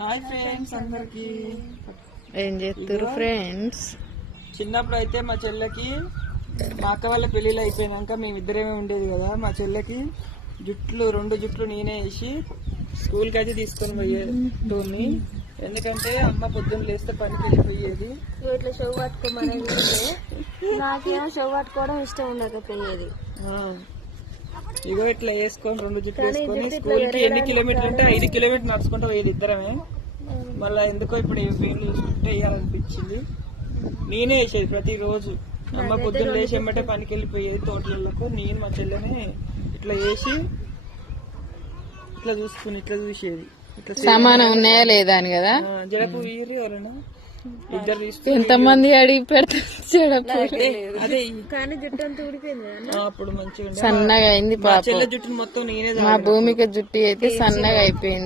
Hi friends అందరికి. ఏం చేస్తారు ఫ్రెండ్స్? చిన్నప్పుడు అయితే మా చెల్లెకి మా అక్క వాళ్ళ పెళ్లిళ్ళు అయిపోయినాక మేమిద్దరేమే ఉండేది కదా. మా చెల్లెకి రెండు జుట్లు నేనే వేసి స్కూల్కి అయితే తీసుకొని పోయేటోని. ఎందుకంటే అమ్మ పొద్దున్న లేస్తే పనికి వెళ్ళిపోయేది. ఇట్లా షో పట్టుకోమనేది. నాకేమో షో పట్టుకోవడం ఇష్టం ఉండకపోయేది. ఇగో ఇట్లా వేసుకొని రెండు జుట్లు వేసుకొని స్కూల్కి ఎన్ని కిలోమీటర్లు అంటే 5 కిలోమీటర్లు నడుచుకుంటూ పోయేది ఇద్దరమే. మళ్ళీ ఎందుకో ఇప్పుడు పెళ్లి చూసుకుంటే వేయాలనిపించింది. నేనే వేసేది ప్రతిరోజు. అమ్మ పొద్దున్న లేచి ఎమ్మటే పనికి వెళ్ళిపోయేది తోటలకు. నేను మా చెల్లెనే ఇట్లా వేసి ఇట్లా చూసుకుని ఇట్లా చూసేది. ఇట్లా సమానం ఉన్నాయా లేదా అని కదా. జడపు వీరి ఎవరైనా ఇద్దరు తీసుకుని ఎంతమంది అడిగి పెడతారు. అదే కానీ జుట్టు అంతా ఊడిపోయింది. అప్పుడు మంచిగా సన్నగా అయింది మా పాప. చెల్లె జుట్టును మొత్తం నేనే మా భూమికి జుట్టు అయితే సన్నగా అయిపోయింది.